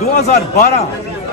2012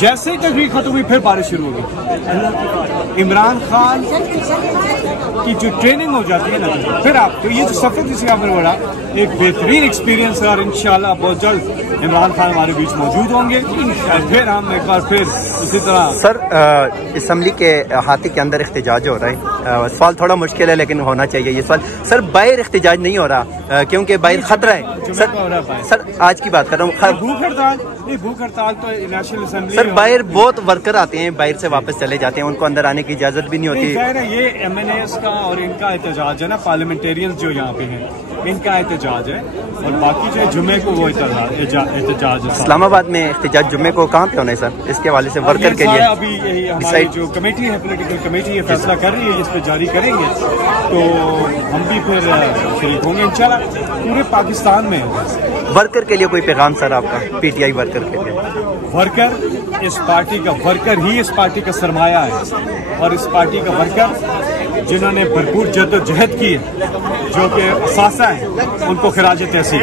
जैसे ही तकरीर खत्म हुई फिर बारिश शुरू हो गई। इमरान खान की जो ट्रेनिंग हो जाती है ना, फिर आप तो ये जो सफर जिसका आपने बोला एक बेहतरीन एक्सपीरियंस है और इंशाल्लाह बहुत जल्द इमरान खान हमारे बीच मौजूद होंगे। फिर हम एक बार फिर इसी तरह। सर असम्बली के अहाते के अंदर इख्तिजाज हो रहा है, सवाल थोड़ा मुश्किल है लेकिन होना चाहिए ये सवाल। सर बाहर इख्तिजाज नहीं हो रहा क्योंकि बाहर खतरा है। सर आज की बात कर रहा हूँ। भूख हड़ताल तो नेशनल असेंबली। सर बाहर बहुत वर्कर आते हैं, बाहर से वापस चले जाते हैं, उनको अंदर आने की इजाजत भी नहीं होती। ये MNAs का और इनका एहतजाज है ना, पार्लियामेंटेरियंस जो यहाँ पे हैं इनका एहतजाज है, और बाकी जो जुम्मे को वो एहतजाज है। इस्लामाबाद में एहतजाज जुम्मे को कहाँ पे होना है सर? इसके हवाले से वर्कर के लिए अभी यही हमारी जो कमेटी है, पॉलिटिकल कमेटी ये फैसला कर रही है, इस पर जारी करेंगे तो हम भी फिर शरीक होंगे इंशाल्लाह। पूरे पाकिस्तान में वर्कर के लिए कोई पैगाम सर आपका, PTI वर्कर के लिए? वर्कर इस पार्टी का, वर्कर ही इस पार्टी का सरमाया है, और इस पार्टी का वर्कर जिन्होंने भरपूर जद्दोजहद की है, जो कि असासा है, उनको खिराज तहसीन।